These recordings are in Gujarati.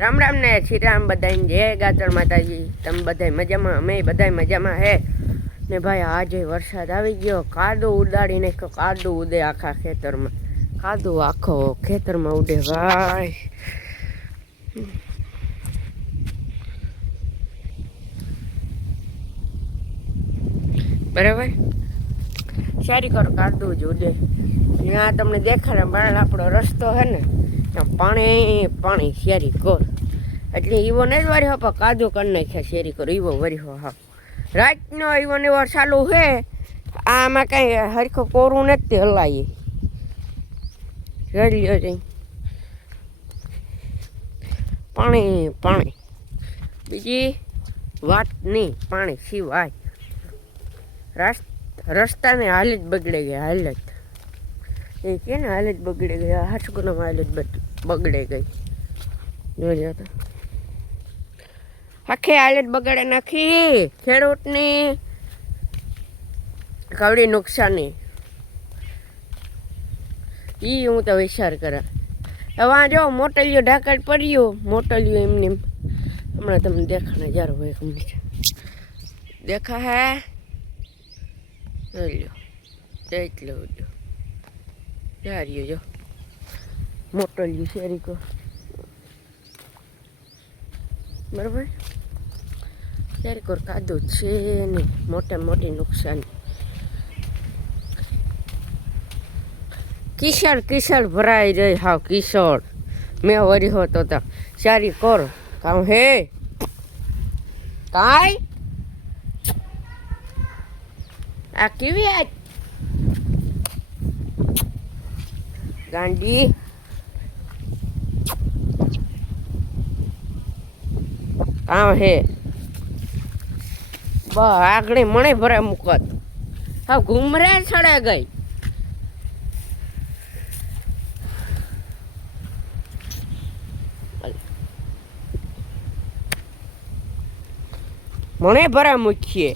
રામ રામ ને શ્રી રામ બધાને જય ગાતળ માતાજી. તમે બધા મજામાં? અમે બધા મજામાં હે ને ભાઈ. આજે વરસાદ આવી ગયો, કાદો ઉડાડી નાખ્યો. કાદો ઉડે આખા ખેતરમાં, કાદો આખો ખેતરમાં ઉડે ભાઈ. બરાબર, સારી કરો, કાદો જ ઉડે. ત્યાં તમને દેખાડે બાળ આપણો રસ્તો હે ને, પાણી પાણી શેરી કોર એટલે એવો નહીં જ વારી પણ કાદો કરી નાખ્યા શેરી કોર એવો વર્યો. હા, રાતનો એવો ને એવો ચાલુ છે. આમાં કાંઈ હરખું કોરું નથી, હલાઈએ રડ્યો જઈ પાણી પાણી, બીજી વાત નહીં પાણી સિવાય. રસ્તાની હાલત બગડે ગઈ, હાલત એ કે ને હાલત બગડે ગઈ. હાસગુનામાં હાલત બગડે ગઈ. જોજો તો આખી હાલત બગડે નાખી ખેડૂતની. કવડી નુકસાની ઈ હું તો વિચાર કરા. હવે આ જો મોટલિયો ઢાકડ પડ્યો, મોટલિયો એમને હમણાં તમને દેખાને જ્યારે હોય ગમે દેખા હે લ્યો એટલો જાર્યો જો મોટલિયું શેરી કો બરાબર. શેરી કોર કાદો છે ને મોટા મોટી નુકસાન. કિશળ કિશળ ભરાઈ રહી, હાવ કિશળ. મેં વરી હોતો તા સારી કોર કામ હે કાંઈ. આ કેવી આજ ગાંડી કામ હે આગળ મને ભરે મુકત. હા ઘૂમરે ચડે ગઈ. મને ભરા મૂકીએ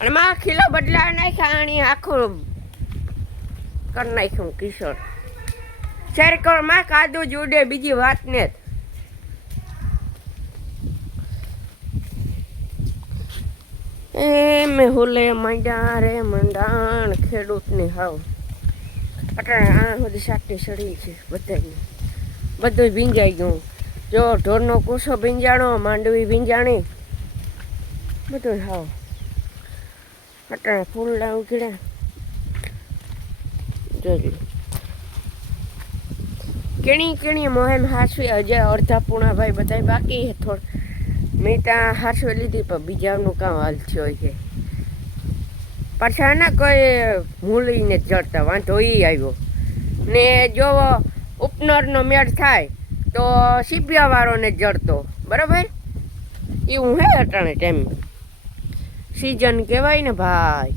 અને માં ખીલો બદલા નાખ્યા. આણી આખું કરી નાખ્યું કિશોર. શેર કર માં કાદુ જ ઉડે, બીજી વાત ને. એ મેં હુલે મંડા રે મંડાણ ખેડૂતની હાવ અટાણે આ બધી સાટી સડી છે. બધું ભીંજાઈ ગયું. જો ઢોરનો કૂસો ભીંજાણો, માંડવી ભીંજાણી, બધું હાવ અટાણે ફૂલડા ઉગડ્યા. જોજો કેણી કેણી મોહેમ હાસવી. હજે અડધા પૂણા ભાઈ બધા બાકી હે. થોડ મેં ત્યાં હાસવી લીધી પણ બીજાનું કામ હાલ થયો છે. પાછા ના કોઈ મૂલીને જડતા વાંધો એ આવ્યો ને. જો ઉપનરનો મેળ થાય તો સીપિયાવાળોને જડતો. બરાબર, એવું હે અટાણે ટાઈમ સિઝન કહેવાય ને ભાઈ.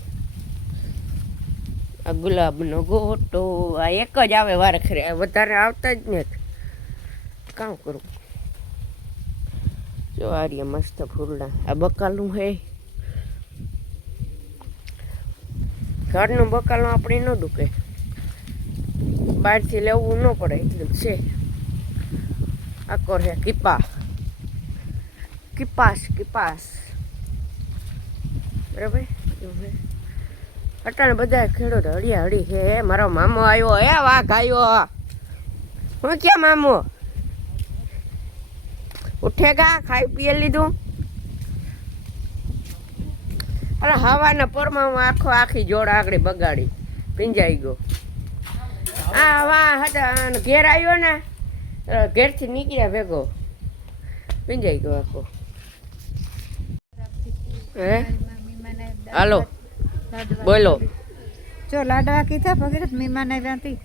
આ ગુલાબનો ગોટો આ એક જ આવે વારખરે, વધારે આવતા જ નથી. કામ કરું જો આ રહ્યા મસ્ત ફૂલડા. આ બકાલું હે, ઘરનું બકાલું આપણે ન દુખે, બહારથી લેવું ન પડે એટલું છે. આકોર હે કિપાસ બરાબર. અટાણે બધા ખેડૂત હળિયા હળી છે. મારો મામો આવ્યો હે, વાઘ આવ્યો. હું ક્યાં મામો ઉઠેગા? ખાઈ પીએ લીધું? અરે હવાના પોરમાં હું આખી જોડ આગળ બગાડી પીંજાઈ ગયો. હા વાહ હતા ઘેર આવ્યો ને, ઘેરથી નીકળ્યા ભેગો પીંજાઈ ગયો આખો. હે હાલો બોલો. જો લાડવા કીધા ભગીરથ મહેમાન આવ્યા.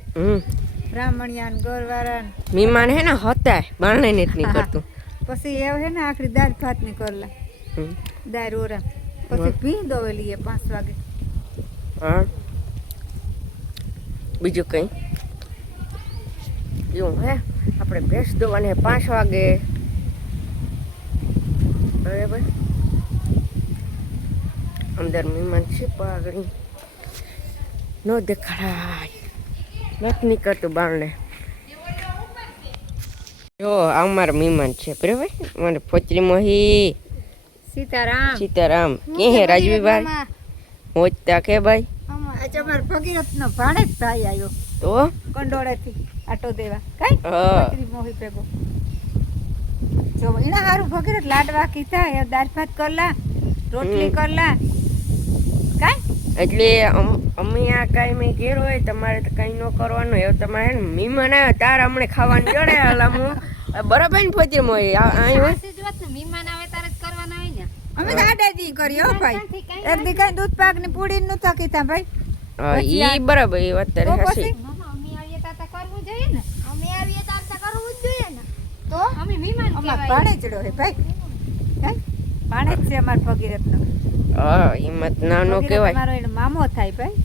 બ્રાહ્મણિયાન ગોરવાળા મહેમાન હે ને હતા બારણે ને નહીં કરતું. પછી એવું હે ને આખરી દાળ ભાત ની કરલા, દાળ ઓરા. પછી ભી દોવેલી 5 વાગે. હા બીજું કઈ એવું હે? આપણે ભેંસ દોવાની 5 વાગે. બરાબર, અંદર મહેમાન છે પણ આગળ ન દેખાડાય, નથી નીકળતું બારણે. જો આ મારા મહેમાન છે બરાબર મારે પોચરી મોહી સીતારામ કે હે રાજવીભાઈ હોતા કે ભાઈ આજે અમાર ભગીરથ નો ભાણે જ ભાઈ આવ્યો તો કંડોળે થી આટો દેવા કઈ હા પત્રી મોહી ભેગો જો એના હારું ભગીરથ લાડવા કીધા એ દાળ ભાત કરલા રોટલી કરલા કઈ એટલે અમે આ કાંઈ મેં ઘેર હોય તમારે તો કંઈ ન કરવાનું એવું તમારે હે ને મહેમાન આવે તાર હમણે ખાવાનું જડે હાલ હું બરાબર ને પોચરી મોહી અહીં હોય અમે તો આડેજી કરી હો ભાઈ એક દી કઈ દૂધ પાક ની પૂડી નું તો કીધા ભાઈ હા ઈ બરાબર એ વાત તારી હાચી ભાણેજડો હે ભાઈ કઈ ભાણેજ છે અમાર ભગીરથ નો હા ઈ મત નાનો કહેવાય તમારો એનો મામો થાય ભાઈ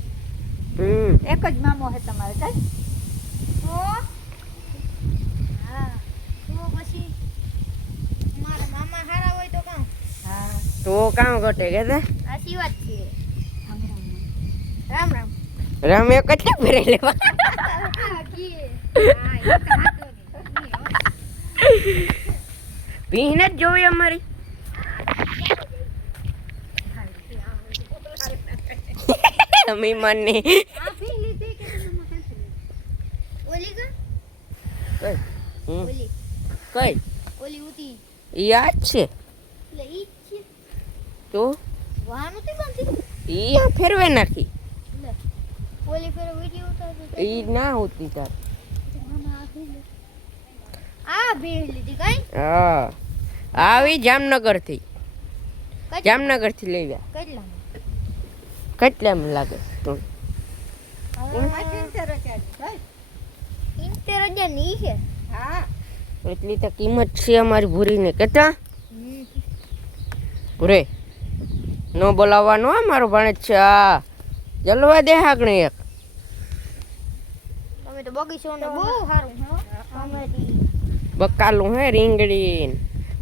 એક જ મામો હે તમારે કઈ તો કામ ઘટે કે રામ એક કેટલા ફેરે લેવા પીને જ જોવી અમારી મહેમાન ને કઈ યાદ છે તો ઈ ફેરવે નાખી ઈ ના હોતી તાર હા આવી જામનગર થી લઈ ગયા કેટલામ લાગે તો એટલી તો કિંમત છે અમારી ભૂરીને કેટલા ભૂરે નો બોલાવવાનો આ મારો ભાણેજ છે આ જલવા દે હાકણે એક બકાલું હે રીંગણી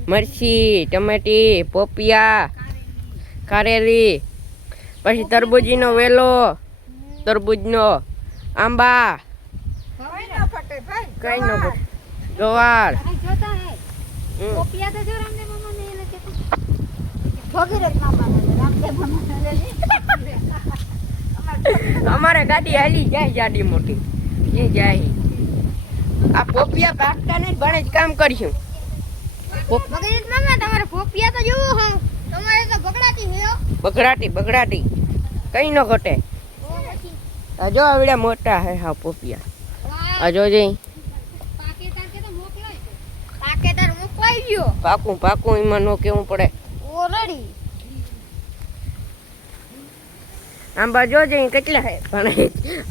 મરચી ટમેટી પોપિયા કારેલી પછી તરબૂજીનો વેલો તરબૂજનો આંબા કઈ નો ફટે ગવાર અમારે ગાડી હાલી જાય ગાડી મોટી એ જાય આ પોપિયા પાકતા ને ભણે જ કામ કરશું બગડાટી કઈ ન ઘટે જો આવડ્યા મોટા હે હા પોપિયા આ જો જઈ પાકું એમાં નો કેવું પડે આંબા જો જઈ કેટલા હે પણ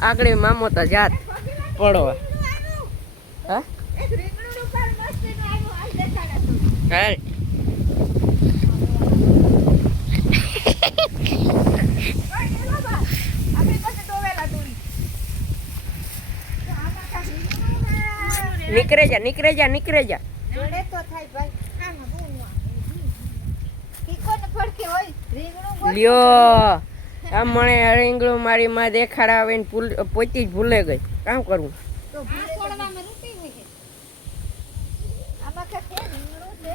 આગળ મામો તો જાત પડવા હા નીકળે જા જોડે તો થાય ભાઈ કીકોને ફડકે હોય રીંગણું લ્યો આમ મને રીંગણું મારી માં દેખાડાવે ને પોતી જ ભૂલે ગઈ કામ કરવું તો છોડવામાં રૂટી હોય છે આમાં કે રીંગણું છે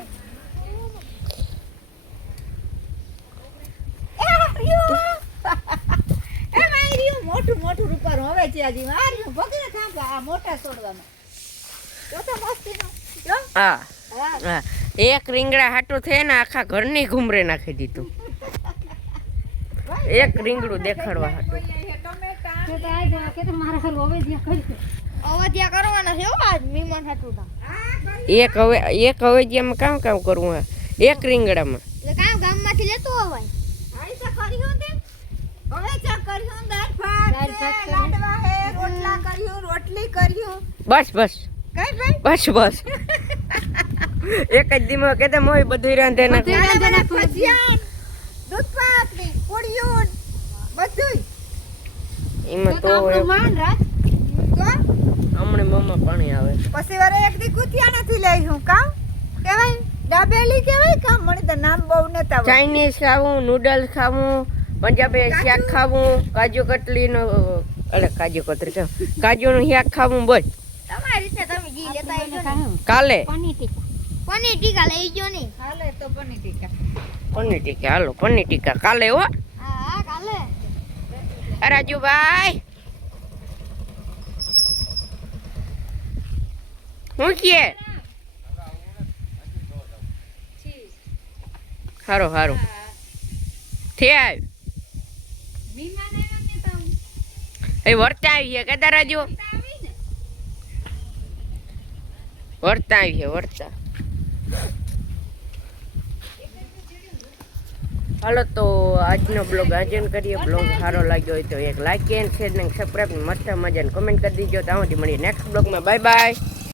એ માર્યું મોટું રૂપારું હવે છે આજી માર્યું ભગને થાંભા આ મોટા છોડવામાં તો મસ્તી નો હા એક રીંગણા હાટું થયે ને આખા ઘરની ઘુમરે નાખી દીધું એક રીંગણું દેખાડવા હાટું એક હવેજીયામાં કામ કરવું એક રીંગણામાં બસ એક જ દીમાં કેતે મોય બધું રાંધે એમાં તો હમણે મમ્મા પાણી આવે પછી વારે એક દી કુતિયા નથી લઈ હું કામ કેવાય દાબેલી કેવાય કામ મને તો નામ બહુ નતા ચાઇનીઝ ખાવું નૂડલ્સ ખાવું પંજાબી શાક ખાવું કાજુ કતરી નું કાજુ નું શાક ખાવું બસ તમારી રીતે તમે જી લેતા આવજો ને ખાવું કાલે પનીર ટીકા પનીર ટીકા લઈ જો ને હાલે તો પનીર ટીકા પનીર ટીકા હાલો પનીર ટીકા કાલે હો હા કાલે રાજુભાઈ હું કે હારો હારો થે આવ મહેમાન આવ્યા ને તો એ વર્તા આવી છે કદા રાજુ આવી ને વર્તા આવી છે વર્તા હાલો તો આજનો બ્લોગ આજન કરીએ બ્લોગ સારો લાગ્યો હોય તો એક લાઈક એન્ડ શેર ને સબસ્ક્રાઈબ મસ્ત મજાને કમેન્ટ કરી દીજો ત્યાં સુધી મળીએ નેક્સ્ટ બ્લોગમાં બાય બાય